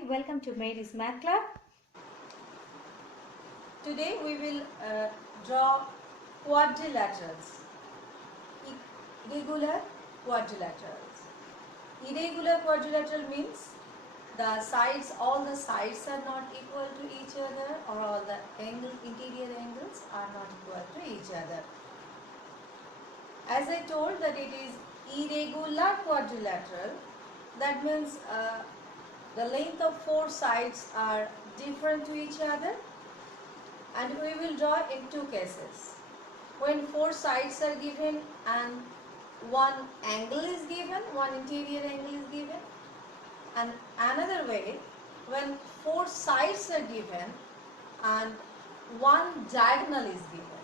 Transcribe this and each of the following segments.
Hi, welcome to Mary's Math Club. Today we will draw quadrilaterals, irregular quadrilaterals. Irregular quadrilateral means all the sides are not equal to each other, or all the interior angles are not equal to each other. As I told that it is irregular quadrilateral, that means the length of four sides are different to each other, and we will draw in two cases. When four sides are given and one angle is given, one interior angle is given, and another way when four sides are given and one diagonal is given.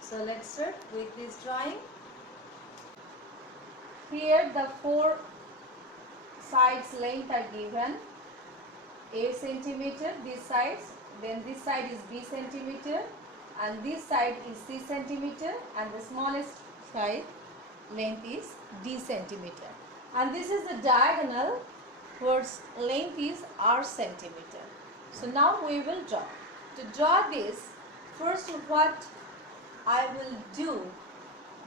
So let's start with this drawing. Here the four sides length are given A centimeter, this side, then this side is B centimeter, and this side is C centimeter, and the smallest side length is D centimeter, and this is the diagonal whose length is R centimeter. So now we will draw. To draw this, first what I will do,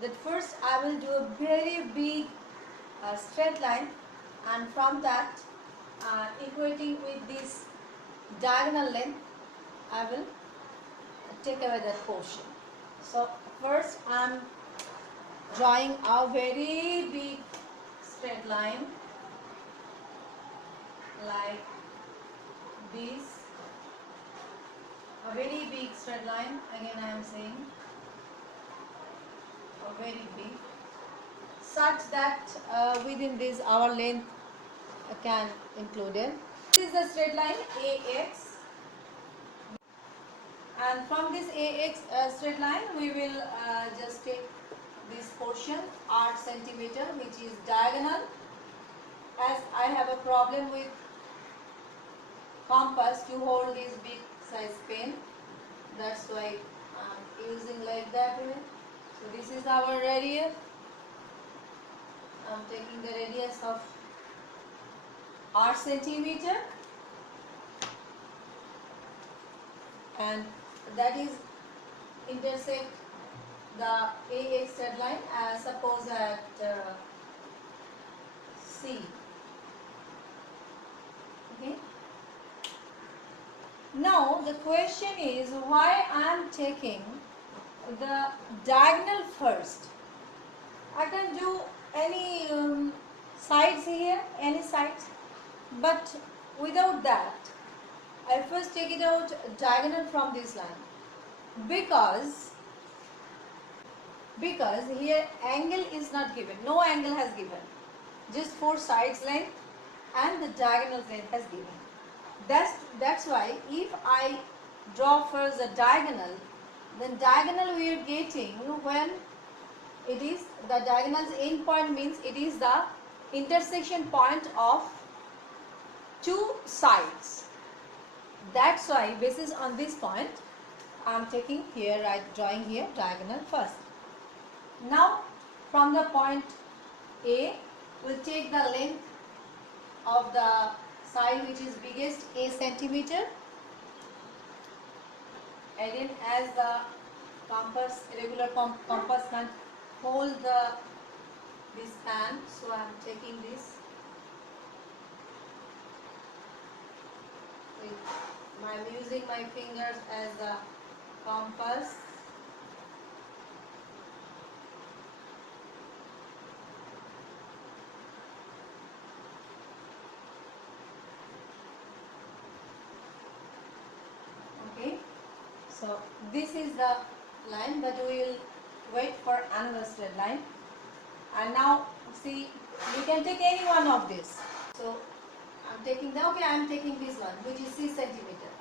that first I will do a very big straight line, and from that equating with this diagonal length, I will take away that portion. So first I am drawing a very big straight line like this, a very big straight line. Again I am saying a very big, such that within this our length can include it. This is the straight line AX, and from this AX straight line we will just take this portion R centimeter, which is diagonal. As I have a problem with compass to hold this big size pen, that's why I am using like that way. So this is our radius. I am taking the radius of R centimeter, and that is intersect the AX straight line, suppose at C. Okay. Now the question is why I am taking the diagonal first. I can do any sides here, any sides, but without that I first take it out diagonal from this line, because here angle is not given, no angle has given, just four sides length and the diagonal length has given. That's why if I draw first the diagonal, then diagonal we are getting when it is the diagonal's end point, means it is the intersection point of two sides. That's why basis on this point I am taking here, drawing here diagonal first. Now from the point A, we'll take the length of the side which is biggest, A centimeter. Again, as the compass, regular compass can hold this pen, so I am taking this I am using my fingers as the compass. Okay, so this is the line, but we will wait for another straight line. And now see, you can take any one of this. So I am taking this one, which is C centimeter.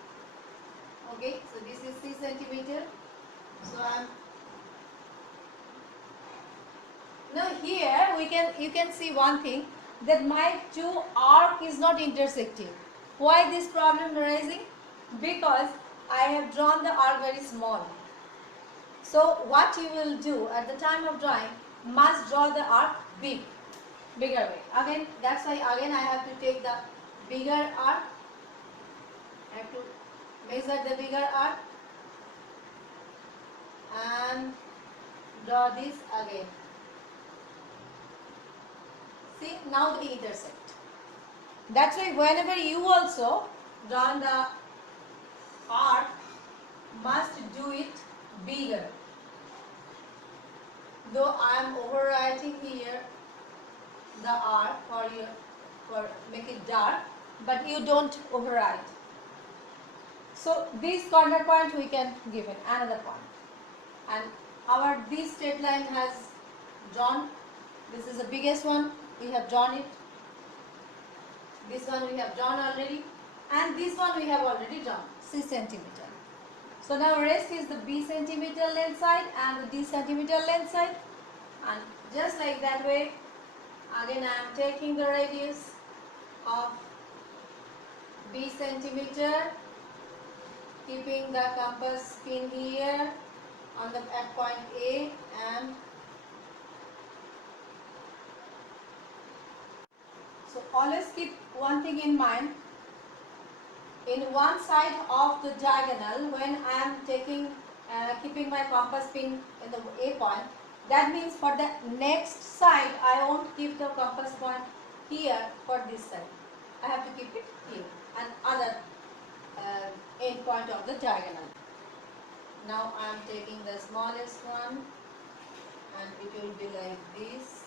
Okay, so this is C centimeter. So now here you can see one thing, that my two arc is not intersecting. Why this problem arising? Because I have drawn the arc very small. So what you will do at the time of drawing, must draw the arc bigger way. Again, that's why again I have to take the bigger arc. I have to measure the bigger arc and draw this again. See, now they intersect. That's why whenever you also draw the arc, must do it bigger. Though I am overwriting here the arc for make it dark, but you don't overwrite. So this corner point we can give in another point, and our this straight line has drawn. This is the biggest one. We have drawn it. This one we have drawn already, and this one we have already drawn 6 centimeter. So now rest is the B centimeter length side and the D centimeter length side, and just like that way, again I am taking the radius of B centimeter, keeping the compass pin here on the at point A, and so always keep one thing in mind. In one side of the diagonal, when I am taking keeping my compass pin in the A point, that means for the next side I won't keep the compass point here for this side. I have to keep it here and other end point of the diagonal. Now I am taking the smallest one and it will be like this.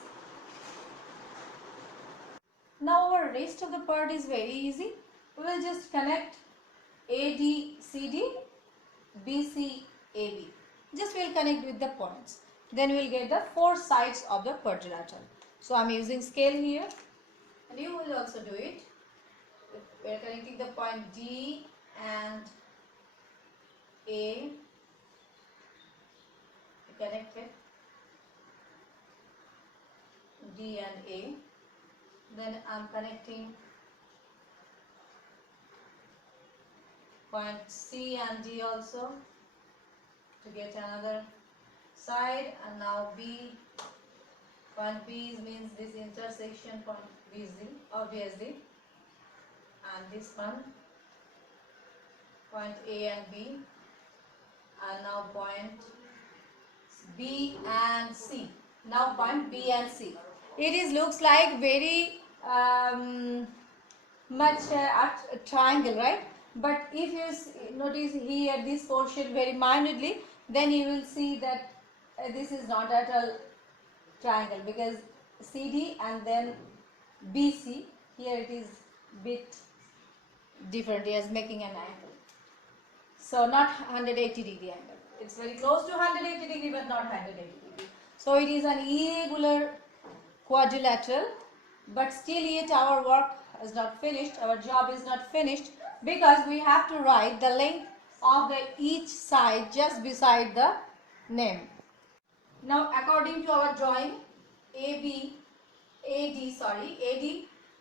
Now our rest of the part is very easy. We will just connect ADCD, BC, AB. Just we will connect with the points. Then we will get the 4 sides of the quadrilateral. So I am using scale here, and you will also do it. We are connecting the point D and A. We connect with D and A. Then I am connecting point C and D also to get another side, and now B. Point B means this intersection point BC, obviously, and this one point A and B, and now point B and C. Now point B and C. It is looks like very much a triangle, right? But if you notice here this portion very minutely, then you will see that this is not at all triangle, because CD and then BC, here it is bit different, it is making an angle. So not 180 degree angle. It's very close to 180 degree but not 180 degree. So it is an irregular quadrilateral, but still yet our work is not finished, our job is not finished, because we have to write the length of the each side just beside the name. Now according to our drawing, AD,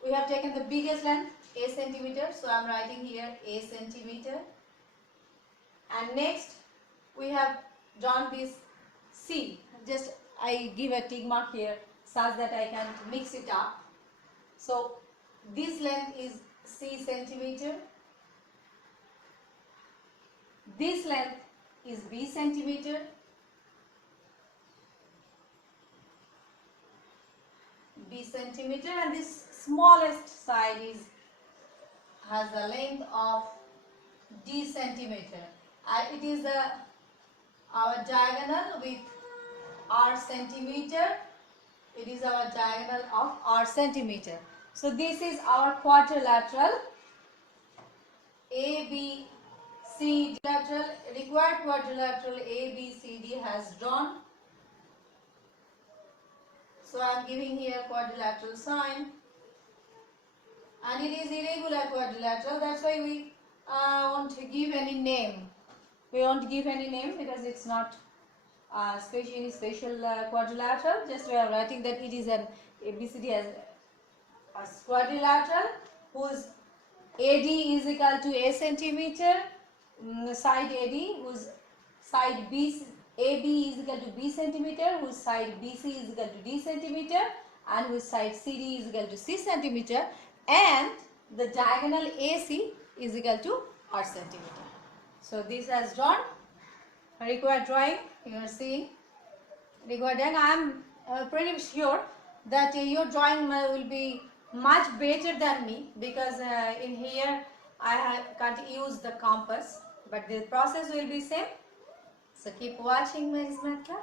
we have taken the biggest length, A centimeter, so I am writing here A centimeter, and next we have drawn this C. Just I give a tick mark here such that I can mix it up. So this length is C centimeter, this length is B centimeter, and this smallest side has the length of D centimeter. It is our diagonal with R centimeter. It is our diagonal of R centimeter. So this is our quadrilateral ABCD lateral. Required quadrilateral ABCD has drawn. So I am giving here quadrilateral sign, and it is irregular quadrilateral. That's why we won't give any name. We won't give any name because it's not special quadrilateral. Just we are writing that it is an ABCD as a quadrilateral whose AD is equal to A centimeter, side AD whose side AB is equal to B centimeter, whose side BC is equal to D centimeter, and whose side CD is equal to C centimeter, and the diagonal AC is equal to 8 centimeter. So this has drawn required drawing. You are seeing required drawing. I am pretty sure that your drawing will be much better than me, because in here I can't use the compass, but the process will be same. So keep watching my smart class.